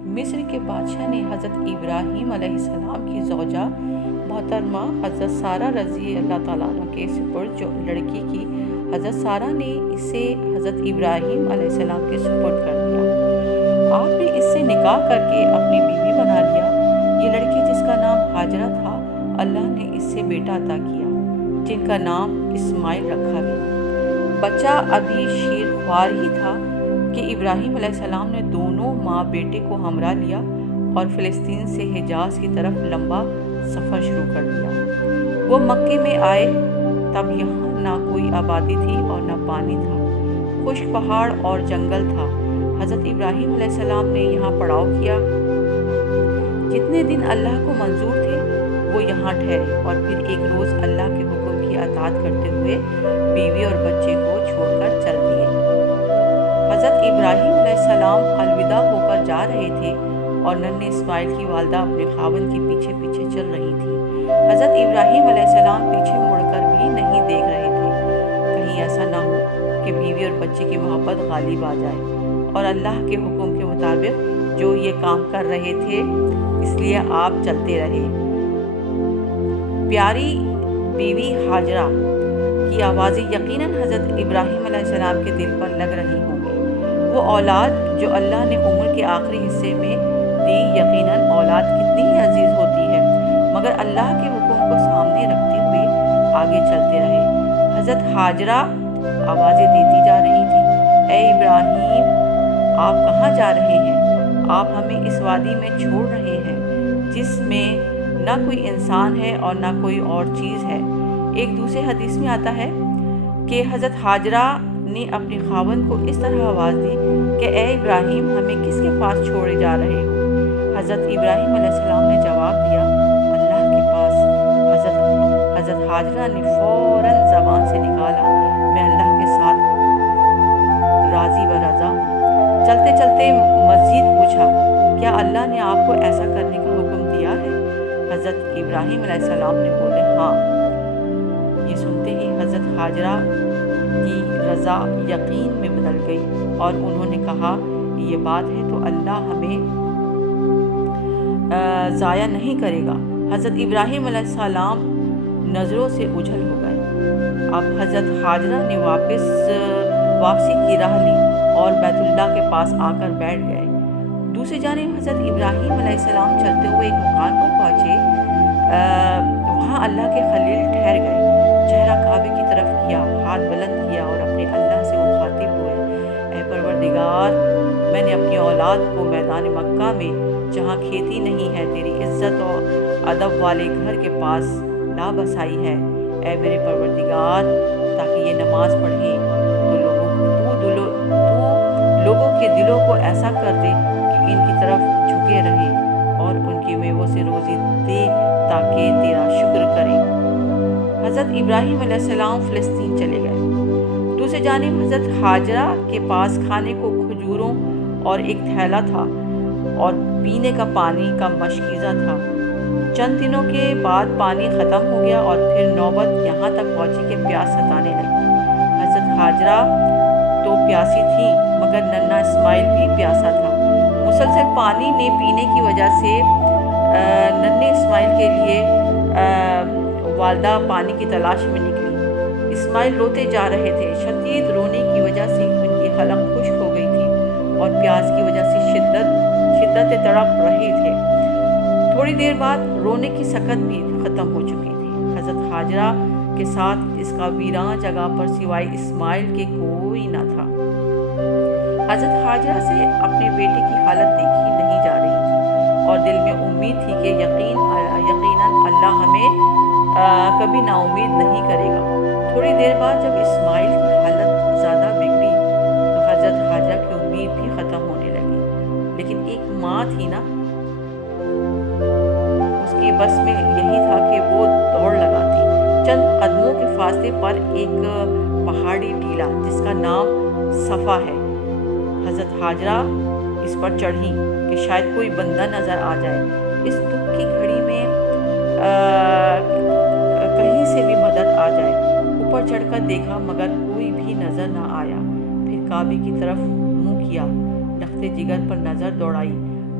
مصر کے بادشاہ نے حضرت ابراہیم علیہ السلام کی زوجہ محترمہ حضرت سارہ رضی اللہ تعالیٰ عنہ کے سپرد جو لڑکی کی، حضرت سارہ نے اسے حضرت ابراہیم علیہ السلام کے سپرد کر دیا۔ آپ نے اس سے نکاح کر کے اپنی بیوی بنا لیا۔ یہ لڑکی جس کا نام ہاجرہ تھا، اللہ نے اس سے بیٹا عطا کیا جن کا نام اسماعیل رکھا گیا۔ بچہ ابھی شیر خوار ہی تھا کہ ابراہیم علیہ السلام نے دونوں ماں بیٹے کو ہمراہ لیا اور فلسطین سے حجاز کی طرف لمبا سفر شروع کر دیا۔ وہ مکے میں آئے، تب یہاں نہ کوئی آبادی تھی اور نہ پانی تھا، خشک پہاڑ اور جنگل تھا۔ حضرت ابراہیم علیہ السلام نے یہاں پڑاؤ کیا۔ جتنے دن اللہ کو منظور تھے وہ یہاں ٹھہرے اور پھر ایک روز اللہ کے حکم کی اطاعت کرتے ہوئے بیوی اور بچے کو چھوڑ کر چل دیے۔ حضرت ابراہیم علیہ السلام الوداع ہو کر جا رہے تھے اور ننھے اسماعیل کی والدہ اپنے خاوند کے پیچھے پیچھے چل رہی تھی۔ حضرت ابراہیم علیہ السلام پیچھے مڑ کر بھی نہیں دیکھ رہے تھے، کہیں ایسا نہ ہو کہ بیوی اور بچے کی محبت غالب آ جائے اور اللہ کے حکم کے مطابق جو یہ کام کر رہے تھے اس لیے آپ چلتے رہے۔ پیاری بیوی ہاجرہ کی آوازیں یقیناً حضرت ابراہیم علیہ السلام کے دل پر لگ رہی ہوں گی۔ وہ اولاد جو اللہ نے عمر کے آخری حصے میں دی، یقیناً اولاد کتنی ہی عزیز ہوتی ہے، مگر اللہ کے حکم کو سامنے رکھتے ہوئے آگے چلتے رہے۔ حضرت ہاجرہ آوازیں دیتی جا رہی تھی، اے ابراہیم، آپ کہاں جا رہے ہیں؟ آپ ہمیں اس وادی میں چھوڑ رہے ہیں جس میں نہ کوئی انسان ہے اور نہ کوئی اور چیز ہے۔ ایک دوسرے حدیث میں آتا ہے کہ حضرت ہاجرہ نے اپنے خاوند کو اس طرح آواز دی کہ اے ابراہیم، ہمیں کس کے پاس چھوڑے جا رہے ہو؟ حضرت ابراہیم علیہ السلام نے جواب دیا، اللہ کے پاس۔ حضرت ہاجرہ نے فوراً زبان سے نکالا، میں اللہ کے ساتھ راضی و رضا۔ چلتے چلتے مزید پوچھا، کیا اللہ نے آپ کو ایسا کرنے کا حکم دیا ہے؟ حضرت ابراہیم علیہ السلام نے بولے، ہاں۔ یہ سنتے ہی حضرت ہاجرہ کی رضا یقین میں بدل گئی اور انہوں نے کہا، یہ بات ہے تو اللہ ہمیں ضائع نہیں کرے گا۔ حضرت ابراہیم علیہ السلام نظروں سے اوجھل ہو گئے۔ اب حضرت ہاجرہ نے واپسی کی راہ لی اور بیت اللہ کے پاس آ کر بیٹھ گئے۔ دوسری جانب حضرت ابراہیم علیہ السلام چلتے ہوئے ایک مکان پر پہنچے۔ وہاں اللہ کے خلیل ٹھہر گئے، چہرہ کعبے کی طرف کیا، ہاتھ بلند کیا اور اپنے اللہ سے مخاطب ہوئے، اے پروردگار، میں نے اپنی اولاد کو میدان مکہ میں جہاں کھیتی نہیں ہے تیری عزت و ادب والے گھر کے پاس لا بسائی ہے۔ اے میرے پروردگار، تاکہ یہ نماز پڑھیں تو لوگوں کے دلوں کو ایسا کر دے کہ ان کی طرف جھکے رہیں اور ان کی میووں سے روزی دے تاکہ تیرا شکر کریں۔ حضرت ابراہیم علیہ السلام فلسطین چلے گئے۔ دوسری جانب حضرت ہاجرہ کے پاس کھانے کو کھجوروں اور ایک تھیلا تھا اور پینے کا پانی کا مشکیزہ تھا۔ چند دنوں کے بعد پانی ختم ہو گیا اور پھر نوبت یہاں تک پہنچی کہ پیاس ستانے لگی۔ حضرت ہاجرہ تو پیاسی تھیں مگر ننھا اسماعیل بھی پیاسا تھا۔ مسلسل پانی نہ پینے کی وجہ سے ننھے اسماعیل کے لیے والدہ پانی کی تلاش میں نکلی۔ اسماعیل روتے جا رہے تھے، شدید رونے کی وجہ سے ان کی حلق خشک ہو گئی تھی اور پیاس کی وجہ سے شدت تڑپ رہے تھے۔ تھوڑی دیر بعد رونے کی سکت بھی ختم ہو چکی تھی۔ حضرت ہاجرہ کے ساتھ اس کا ویران جگہ پر سوائے اسماعیل کے کوئی نہ تھا۔ حضرت ہاجرہ سے اپنے بیٹے کی حالت دیکھی نہیں جا رہی تھی اور دل میں امید تھی کہ یقیناً اللہ ہمیں کبھی نا امید نہیں کرے گا۔ تھوڑی دیر بعد جب اسماعیل کی حالت زیادہ بگڑی تو حضرت ہاجرہ کی امید بھی ختم ہونے لگی، لیکن ایک ماں تھی نا، اس کی بس میں یہی تھا کہ وہ دوڑ لگاتی۔ چند قدموں کے فاصلے پر ایک پہاڑی ٹیلا جس کا نام صفا ہے، حضرت ہاجرہ اس پر چڑھی کہ شاید کوئی بندہ نظر آ جائے۔ اس دکھ کی گھڑی میں کہیں سے بھی مدد آ جائے۔ اوپر چڑھ کر دیکھا مگر کوئی بھی نظر نہ آیا۔ پھر کعبے کی طرف منہ کیا، لخت جگر پر نظر دوڑائی